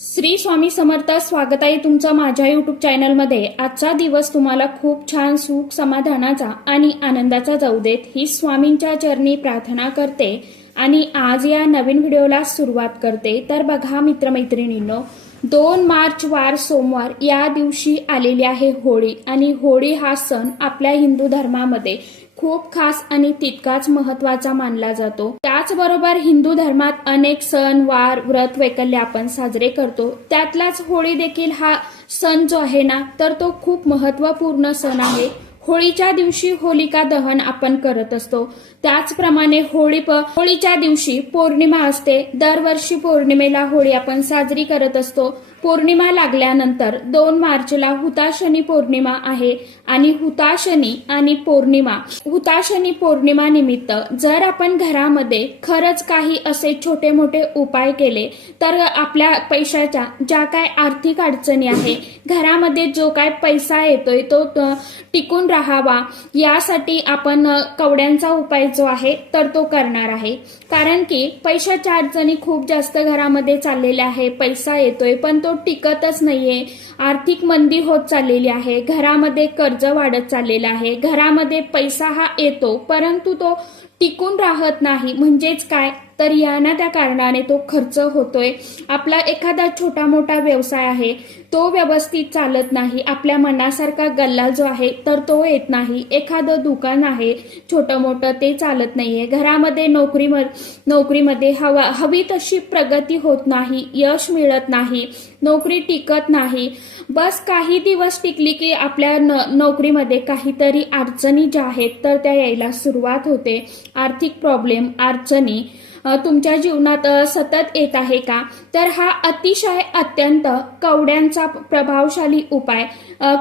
श्री स्वामी समर्थ. स्वागत आहे तुमचं माझ्या यूट्यूब चॅनलमध्ये. आजचा दिवस तुम्हाला खूप छान सुख समाधानाचा आणि आनंदाचा जाऊ देत ही स्वामींच्या चरणी प्रार्थना करते आणि आज या नवीन व्हिडिओला सुरुवात करते. तर बघा मित्रमैत्रिणींनो, 2 मार्च वार सोमवार या दिवशी आलेली आहे होळी आणि होळी हा सण आपल्या हिंदू धर्मामध्ये खूप खास आणि तितकाच महत्वाचा मानला जातो. त्याचबरोबर हिंदू धर्मात अनेक सण वार व्रत वैकल्य आपण साजरे करतो. त्यातलाच होळी देखील हा सण जो आहे ना, तर तो खूप महत्वपूर्ण सण आहे. होळीच्या दिवशी होलिका दहन आपण करत असतो. त्याचप्रमाणे होळीच्या दिवशी पौर्णिमा असते. दरवर्षी पौर्णिमेला होळी आपण साजरी करत असतो. पौर्णिमा लागल्यानंतर 2 मार्चला हुताशनी पौर्णिमा आहे आणि हुताशनी पौर्णिमा निमित्त जर आपण घरामध्ये खरंच काही असे छोटे मोठे उपाय केले तर आपल्या पैशाच्या ज्या काय आर्थिक अडचणी आहे, घरामध्ये जो काय पैसा येतोय तो टिकून राहावा यासाठी आपण कवड्यांचा उपाय जो आहे तर तो करणार आहे. कारण की पैशाच्या अडचणी खूप जास्त घरामध्ये चाललेल्या आहे. पैसा येतोय पण तो टिकतच नाहीये. आर्थिक मंदी होत चाललेली आहे. घरामध्ये कर्ज वाढत चाललेलं आहे. घरामध्ये पैसा हा येतो परंतु तो टिकून राहत नाही. म्हणजेच काय तर या त्या कारणाने तो खर्च होतोय. आपला एखादा छोटा मोठा व्यवसाय आहे तो व्यवस्थित चालत नाही. आपल्या मनासारखा गल्ला जो आहे तर तो येत नाही. एखादं दुकान आहे छोटं मोठं ते चालत नाहीये. घरामध्ये नोकरीमध्ये हवी तशी प्रगती होत नाही. यश मिळत नाही. नोकरी टिकत नाही. बस काही दिवस टिकली की आपल्या नोकरीमध्ये काहीतरी अडचणी ज्या आहेत तर त्या यायला सुरुवात होते. आर्थिक प्रॉब्लेम अडचणी तुमच्या जीवनात सतत येत आहे का? तर हा अतिशय अत्यंत कवड्यांचा प्रभावशाली उपाय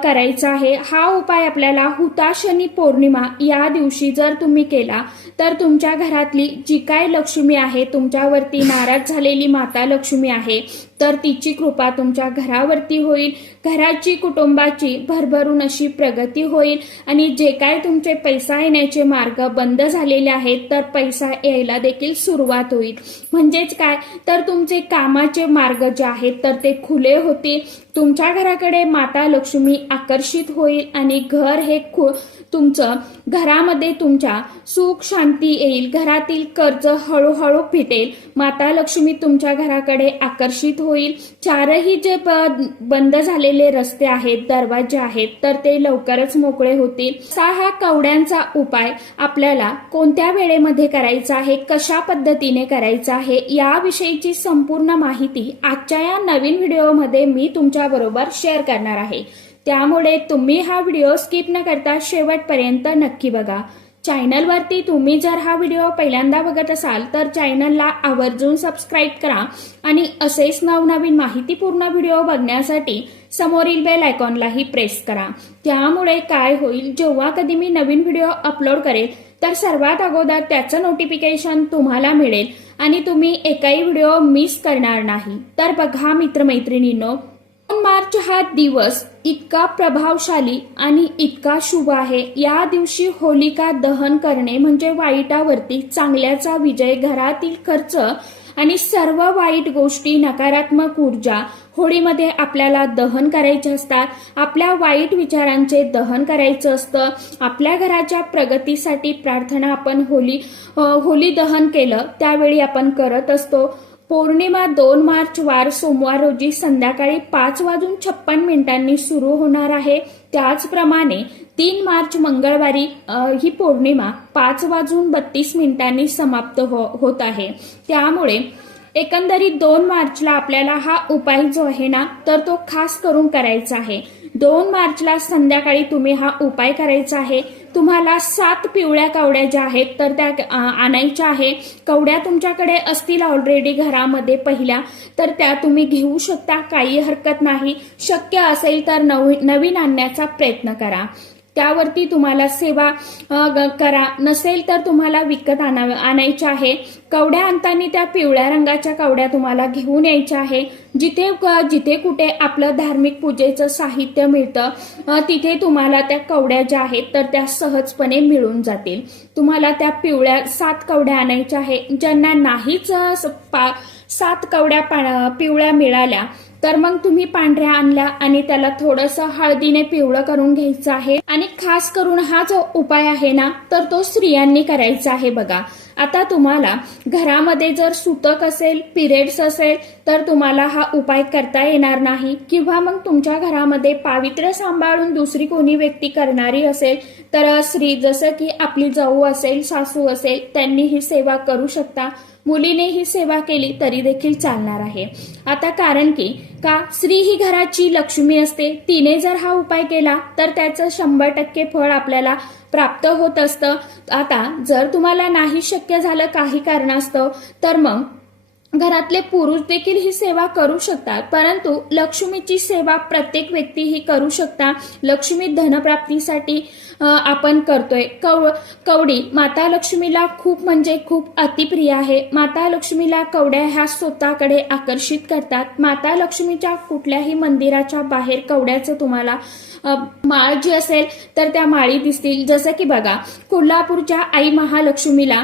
करायचा आहे. हा उपाय आपल्याला हुताशनी पौर्णिमा या दिवशी जर तुम्ही केला तर तुमच्या घरातली जी काय लक्ष्मी आहे, तुमच्यावरती नाराज झालेली माता लक्ष्मी आहे तर तिची कृपा तुमच्या घरावरती होईल. घराची कुटुंबाची भरभरून अशी प्रगती होईल आणि जे काय तुमचे पैसा येण्याचे मार्ग बंद झालेले आहेत तर पैसा यायला देखील सुरुवात होईल. म्हणजेच काय तर तुमचे कामाचे मार्ग जे आहेत तर ते खुले होतील. तुमच्या घराकडे माता लक्ष्मी आकर्षित होईल आणि घर हे घरामध्ये तुमच्या सुख शांती येईल. घरातील कर्ज हळूहळू फिटेल. माता लक्ष्मी तुमच्या घराकडे आकर्षित होईल. चारही जे बंद झालेले रस्ते आहेत, दरवाजे आहेत तर ते लवकरच मोकळे होतील. हा कवड्यांचा उपाय आपल्याला कोणत्या वेळेमध्ये करायचा आहे, कशा पद्धतीने करायचा आहे याविषयीची संपूर्ण माहिती आजच्या या नवीन व्हिडिओमध्ये मी तुमच्या बरोबर शेअर करणार आहे. त्यामुळे तुम्ही हा व्हिडिओ स्किप न करता शेवटपर्यंत नक्की बघा. चॅनलवरती तुम्ही जर हा व्हिडिओ पहिल्यांदा बघत असाल तर चॅनलला आवर्जून सबस्क्राईब करा आणि असेच नवनवीन माहितीपूर्ण व्हिडिओ बघण्यासाठी समोरील बेल आयकॉनलाही प्रेस करा. त्यामुळे काय होईल, जेव्हा कधी मी नवीन व्हिडिओ अपलोड करेल तर सर्वात अगोदर त्याचं नोटिफिकेशन तुम्हाला मिळेल आणि तुम्ही एकही व्हिडिओ मिस करणार नाही. तर बघा मित्रमैत्रिणींनो, 2 मार्च हा दिवस इतका प्रभावशाली आणि इतका शुभ आहे. या दिवशी होलिका दहन करणे म्हणजे वाईटावरती चांगल्याचा विजय. घरातील खर्च आणि सर्व वाईट गोष्टी, नकारात्मक ऊर्जा होळीमध्ये आपल्याला दहन करायचे असतात. आपल्या वाईट विचारांचे दहन करायचं असतं. आपल्या घराच्या प्रगतीसाठी प्रार्थना आपण होली दहन केलं त्यावेळी आपण करत असतो. पौर्णिमा 2 मार्च वार सोमवार रोजी संध्याकाळी 5:56 सुरू होणार आहे. त्याचप्रमाणे 3 मार्च मंगळवारी ही पौर्णिमा 5:32 समाप्त होत आहे. त्यामुळे एकंदरीत 2 मार्चला आपल्याला हा उपाय जो आहे ना तर तो खास करून करायचा आहे. 2 मार्चला संध्याकाळी तुम्ही हा उपाय करायचा आहे. तुम्हाला 7 पिवळ्या कवड्या ज्या आहेत तर त्या आणायच्या आहे. कवड्या तुमच्याकडे असतील ऑलरेडी घरामध्ये पहिल्या तर त्या तुम्ही घेऊ शकता, काही हरकत नाही. शक्य असेल तर नवीन आणण्याचा प्रयत्न करा. त्यावरती तुम्हाला सेवा करा. नसेल तर तुम्हाला विकत आणायच्या आहे. कवड्या आणताना त्या पिवळ्या रंगाच्या कवड्या तुम्हाला घेऊन यायच्या आहे. जिथे कुठे आपलं धार्मिक पूजेचं साहित्य मिळतं तिथे तुम्हाला त्या कवड्या ज्या आहेत तर त्या सहजपणे मिळून जातील. तुम्हाला त्या पिवळ्या 7 कवड्या आणायच्या आहे. ज्यांना नाहीच 7 कवड्या पिवळ्या मिळाल्या तर मग तुम्ही पांढऱ्या आणल्या आणि त्याला थोडंसं हळदीने पिवळं करून घ्यायचं आहे. आणि खास करून हा जो उपाय आहे ना तर तो स्त्रियांनी करायचा आहे बघा. आता तुम्हाला घरामध्ये जर सुतक असेल, पिरियड्स असेल तर तुम्हाला हा उपाय करता येणार नाही, किंवा मग तुमच्या घरामध्ये पावित्र्य सांभाळून दुसरी कोणी व्यक्ती करणारी असेल तर स्त्री, जसं की आपली जाऊ असेल, सासू असेल, त्यांनी ही सेवा करू शकता. मुलीने ही सेवा केली तरी देखील चालणार आहे. आता कारण की का स्त्री ही घराची लक्ष्मी असते, तिने जर हा उपाय केला तर त्याचं 100% फळ आपल्याला प्राप्त होत असतं. आता जर तुम्हाला नाही शक्य झालं काही कारणास्तव तर मग घरातले पुरुष देखील ही सेवा करू शकतात, परंतु लक्ष्मीची सेवा प्रत्येक व्यक्ती ही करू शकता. लक्ष्मी धनप्राप्तीसाठी आपण करतोय. कवडी माता लक्ष्मीला खूप म्हणजे खूप अतिप्रिय आहे. माता लक्ष्मीला कवड्या ह्या स्वतःकडे आकर्षित करतात. माता लक्ष्मीच्या कुठल्याही मंदिराच्या बाहेर कवड्याचं तुम्हाला माळ जी असेल तर त्या माळी दिसतील. जसं की बघा, कोल्हापूरच्या आई महालक्ष्मीला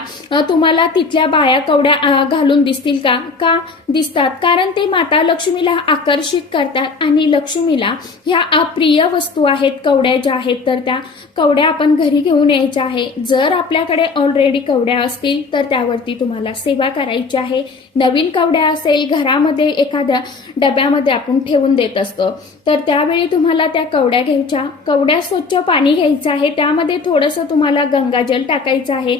तुम्हाला तिथल्या बाया कवड्या घालून दिसतील का? का दिसतात? कारण ते माता लक्ष्मीला आकर्षित करतात आणि लक्ष्मीला ह्या अप्रिय वस्तू आहेत कवड्या ज्या आहेत तर त्या कवड्या आपण घरी घेऊन यायच्या आहे. जर आपल्याकडे ऑलरेडी कवड्या असतील तर त्यावरती तुम्हाला सेवा करायची आहे. नवीन कवड्या असेल घरामध्ये एखाद्या डब्यामध्ये आपण ठेवून देत असतो तर त्यावेळी तुम्हाला त्या कवड्या घ्यायच्या. कवड्या स्वच्छ पाणी घ्यायचं आहे, त्यामध्ये थोडंसं तुम्हाला गंगाजल टाकायचं आहे.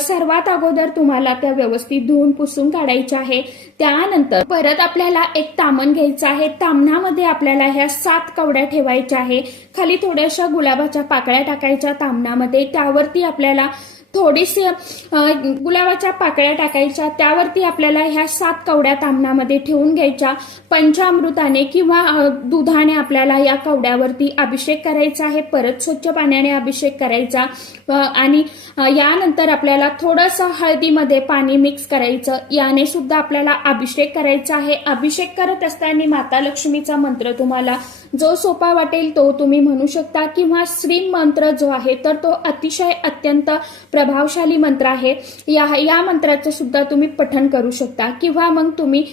सर्वात अगोदर तुम्हाला त्या व्यवस्थित धुवून पुसून काढायच्या आहे. त्यानंतर परत आपल्याला एक तामण घ्यायचं आहे. तामणामध्ये आपल्याला ह्या 7 कवड्या ठेवायच्या आहे. खाली थोड्याशा गुलाबाच्या पाकळ्या टाकायच्या तामणामध्ये, त्यावरती आपल्याला थोडीशी गुलाबाच्या पाकळ्या टाकायच्या. त्यावरती आपल्याला ह्या 7 कवड्या तामणामध्ये ठेवून घ्यायच्या. पंचामृताने किंवा दुधाने आपल्याला या कवड्यावरती अभिषेक करायचा आहे. परत स्वच्छ पाण्याने अभिषेक करायचा आणि यानंतर आपल्याला थोडंसं हळदीमध्ये पाणी मिक्स करायचं. याने सुद्धा आपल्याला अभिषेक करायचा आहे. अभिषेक करत असताना माता लक्ष्मीचा मंत्र तुम्हाला जो सोपा वाटेल तो तुम्ही म्हणू शकता, किंवा श्री मंत्र जो आहे तर तो अतिशय अत्यंत प्रभावशाली मंत्र आहे. या मंत्राचं सुद्धा तुम्ही पठण करू शकता, किंवा मग तुम्ही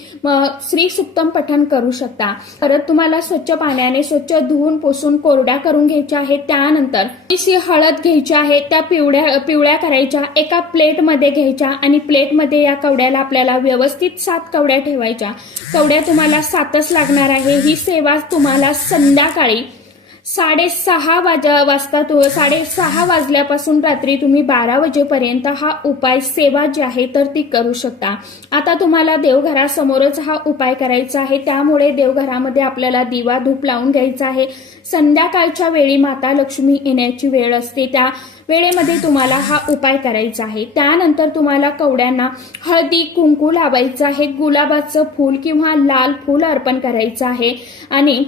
श्री सुक्तम पठण करू शकता. परत तुम्हाला स्वच्छ पाण्याने स्वच्छ धुवून पुसून कोरड्या करून घ्यायच्या आहेत. त्यानंतर थोडीशी हळद घ्यायची आहे, त्या पिवळ्या करायच्या, एका प्लेटमध्ये घ्यायच्या आणि प्लेटमध्ये या कवड्याला आपल्याला व्यवस्थित 7 कवड्या ठेवायच्या. कवड्या तुम्हाला 7च लागणार आहे. ही सेवा तुम्हाला संध्याकाळी 6:30 वाजल्यापासून रात्री तुम्ही 12 वाजेपर्यंत हा उपाय सेवा जी आहे तर ती करू शकता. आता तुम्हाला देवघरासमोरच हा उपाय करायचा आहे, त्यामुळे देवघरामध्ये आपल्याला दिवा धूप लावून घ्यायचा आहे. संध्याकाळच्या वेळी माता लक्ष्मी येण्याची वेळ असते, त्या वेळेमध्ये तुम्हाला हा उपाय करायचा आहे. त्यानंतर तुम्हाला कवड्यांना हळदी कुंकू लावायचं आहे. गुलाबाचं फूल किंवा लाल फूल अर्पण करायचं आहे आणि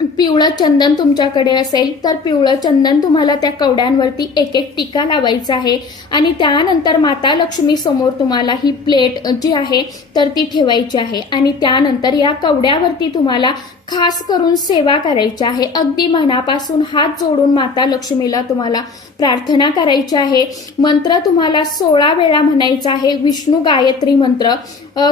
पिवळं चंदन तुमच्याकडे असेल तर पिवळं चंदन तुम्हाला त्या कवड्यांवरती एक टिका लावायचा आहे. आणि त्यानंतर माता लक्ष्मी समोर तुम्हाला ही प्लेट जी आहे तर ती ठेवायची आहे. आणि त्यानंतर या कवड्यावरती तुम्हाला खास करून सेवा करायची आहे. अगदी मनापासून हात जोडून माता लक्ष्मीला तुम्हाला प्रार्थना करायची आहे. मंत्र तुम्हाला 16 वेळा म्हणायचा आहे. विष्णू गायत्री मंत्र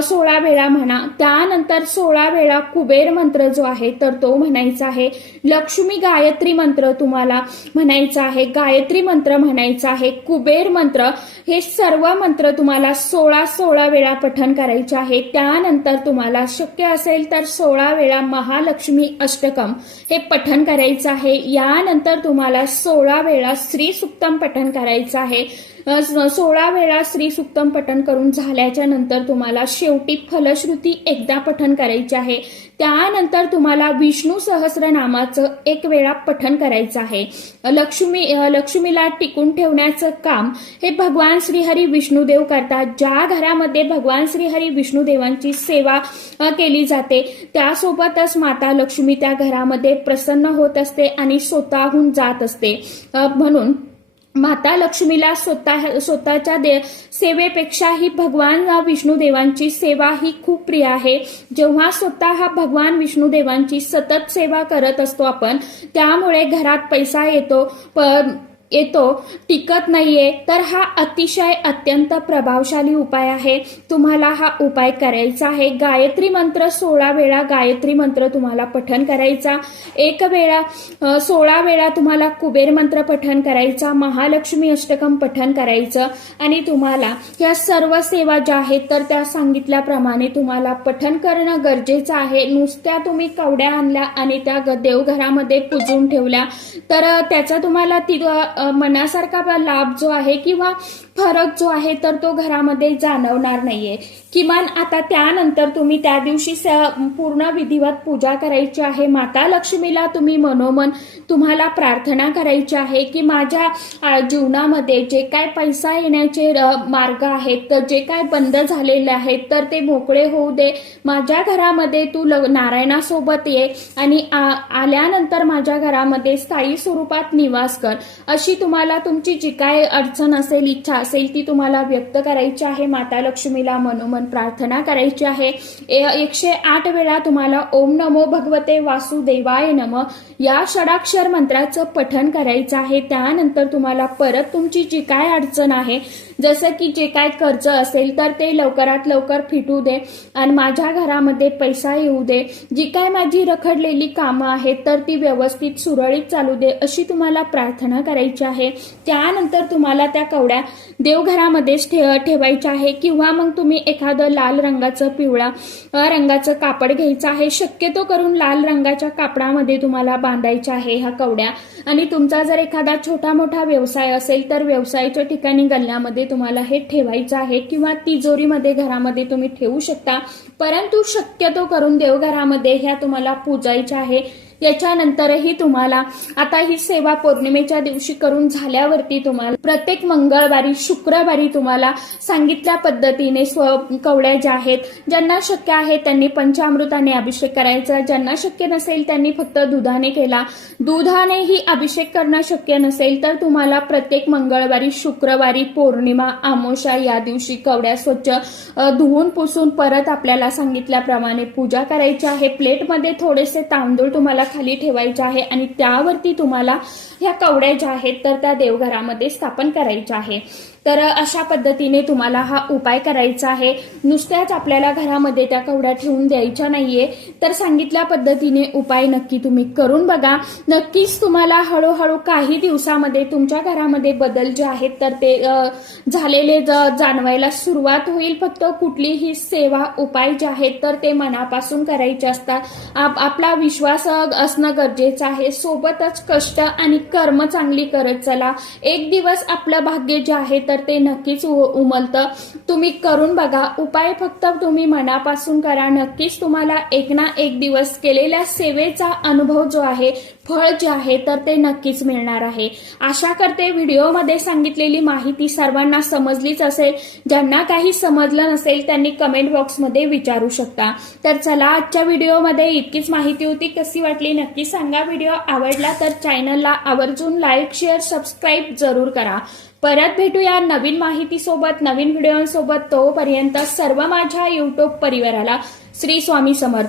16 वेळा म्हणा. त्यानंतर 16 वेळा कुबेर मंत्र जो आहे तर तो म्हणायचा आहे. लक्ष्मी गायत्री मंत्र तुम्हाला म्हणायचा आहे. गायत्री मंत्र म्हणायचा आहे. कुबेर मंत्र, हे सर्व मंत्र तुम्हाला 16 वेळा पठण करायचे आहे. त्यानंतर तुम्हाला शक्य असेल तर 16 वेळा महालक्ष्मी अष्टकम हे पठण करायचं आहे. यानंतर तुम्हाला 16 वेळा श्री सुक्तम पठण करायचं आहे. 16 वेळा श्री सुक्तम पठण करून झाल्याच्या नंतर तुम्हाला शेवटी फलश्रुती एकदा पठण करायची आहे. त्यानंतर तुम्हाला विष्णू सहस्रनामाचं 1 वेळा पठण करायचं आहे. लक्ष्मीला टिकून ठेवण्याचं काम हे भगवान श्रीहरी विष्णुदेव करतात. ज्या घरामध्ये भगवान श्रीहरी विष्णुदेवांची सेवा केली जाते त्यासोबतच माता लक्ष्मी त्या घरामध्ये प्रसन्न होत असते आणि स्वतःहून जात असते. म्हणून माता लक्ष्मीला स्वतःच्या सेवेपेक्षाही भगवान विष्णुदेवांची सेवा ही खूप प्रिय आहे. जेव्हा स्वतः भगवान विष्णुदेवांची सतत सेवा करत असतो आपण, त्यामुळे घरात पैसा येतो, येतो टिकत नाहीये, तर हा अतिशय अत्यंत प्रभावशाली उपाय आहे. तुम्हाला हा उपाय करायचा आहे. गायत्री मंत्र 16 वेळा गायत्री मंत्र तुम्हाला पठण करायचा. 16 वेळा तुम्हाला कुबेर मंत्र पठण करायचा, महालक्ष्मी अष्टकम पठण करायचं आणि तुम्हाला या सर्व सेवा ज्या आहेत तर त्या सांगितल्याप्रमाणे तुम्हाला पठण करणं गरजेचं आहे. नुसत्या तुम्ही कवड्या आणल्या आणि त्या देवघरामध्ये पुजून ठेवल्या तर त्याचा तुम्हाला मनासारखा लाभ जो आहे किंवा फरक जो आहे तर तो घरामध्ये जाणवणार नाहीये. किमान आता त्यानंतर तुम्ही त्या दिवशी पूर्ण विधिवत पूजा करायची आहे. माता लक्ष्मीला तुम्ही मनोमन तुम्हाला प्रार्थना करायची आहे की माझ्या जीवनामध्ये जे काय पैसा येण्याचे मार्ग आहेत तर जे काय बंद झालेले आहेत तर ते मोकळे होऊ दे. माझ्या घरामध्ये तू नारायणासोबत ये आणि आल्यानंतर माझ्या घरामध्ये स्थायी स्वरूपात निवास कर. अशी तुम्हाला तुमची जी काय अडचण असेल, इच्छा असेल ती तुम्हाला व्यक्त करायची आहे. माता लक्ष्मीला मनोमन प्रार्थना करायची आहे. 108 वेळा तुम्हाला ओम नमो भगवते वासुदेवाय नमः या षडाक्षर मंत्राचं पठण करायचं आहे. त्यानंतर तुम्हाला परत तुमची जी काय अडचण आहे, जसं की जे काय कर्ज असेल तर ते लवकरात लवकर फिटू दे आणि माझ्या घरामध्ये पैसा येऊ दे. जी काय माझी रखडलेली कामं आहेत तर ती व्यवस्थित सुरळीत चालू दे अशी तुम्हाला प्रार्थना करायची आहे. त्यानंतर तुम्हाला त्या कवड्या देवघरामध्येच ठेवायच्या आहे किंवा मग तुम्ही एखादं लाल रंगाचं, पिवळा रंगाचं कापड घ्यायचं आहे. शक्यतो करून लाल रंगाच्या कापडामध्ये तुम्हाला बांधायच्या आहे ह्या कवड्या. आणि तुमचा जर एखादा छोटा मोठा व्यवसाय असेल तर व्यवसायाच्या ठिकाणी गल्ल्यामध्ये तुम्हाला हे ठेवायचं आहे किंवा तिजोरीमध्ये घरामध्ये तुम्ही ठेवू शकता. परंतु शक्यतो करून देवघरामध्ये ह्या तुम्हाला पूजायच्या आहे. याच्यानंतरही तुम्हाला आता ही सेवा पौर्णिमेच्या दिवशी करून झाल्यावरती तुम्हाला प्रत्येक मंगळवारी, शुक्रवारी तुम्हाला सांगितल्या पद्धतीने कवड्या ज्या आहेत, ज्यांना शक्य आहे त्यांनी पंचामृताने अभिषेक करायचा, ज्यांना शक्य नसेल त्यांनी फक्त दुधाने केला. दुधानेही अभिषेक करणं शक्य नसेल तर तुम्हाला प्रत्येक मंगळवारी, शुक्रवारी, पौर्णिमा, अमावस्या या दिवशी कवड्या स्वच्छ धुवून पुसून परत आपल्याला सांगितल्याप्रमाणे पूजा करायची आहे. प्लेटमध्ये थोडेसे तांदूळ तुम्हाला खाली ठेवायचे आहे आणि त्यावरती तुम्हाला ह्या कवड्या ज्या आहेत तर त्या देवघरामध्ये स्थापन करायच्या आहे. तर अशा पद्धतीने तुम्हाला हा उपाय करायचा आहे. नुसत्याच आपल्याला घरामध्ये त्या कवड्या ठेवून द्यायच्या नाहीये. तर सांगितल्या पद्धतीने उपाय नक्की तुम्ही करून बघा. नक्कीच तुम्हाला हळूहळू काही दिवसामध्ये तुमच्या घरामध्ये बदल जे आहेत तर ते झालेले जाणवायला सुरुवात होईल. फक्त कुठलीही सेवा, उपाय जे आहेत तर ते मनापासून करायचे असतात. आपला विश्वास असणं गरजेचं आहे. सोबतच कष्ट आणि कर्म चांगली करत चला. एक दिवस आपलं भाग्य जे आहे तर ते नक्कीच उमलतं. तुम्ही करून बघा. उपाय फक्त तुम्ही मनापासून करा. नक्कीच तुम्हाला एक ना एक दिवस केलेल्या सेवेचा अनुभव जो आहे, फळ जे आहे तर ते नक्कीच मिळणार आहे. आशा करते व्हिडिओमध्ये सांगितलेली माहिती सर्वांना समजलीच असेल. ज्यांना काही समजलं नसेल त्यांनी कमेंट बॉक्समध्ये विचारू शकता. तर चला, आजच्या व्हिडिओमध्ये इतकीच माहिती होती. कशी वाटली नक्की सांगा. व्हिडिओ आवडला तर चॅनलला आवर्जून लाईक, शेअर, सबस्क्राईब जरूर करा. परत भेटूया नवीन माहितीसोबत, नवीन व्हिडिओसोबत. तोपर्यंत सर्व माझ्या युट्यूब परिवाराला श्री स्वामी समर्थ.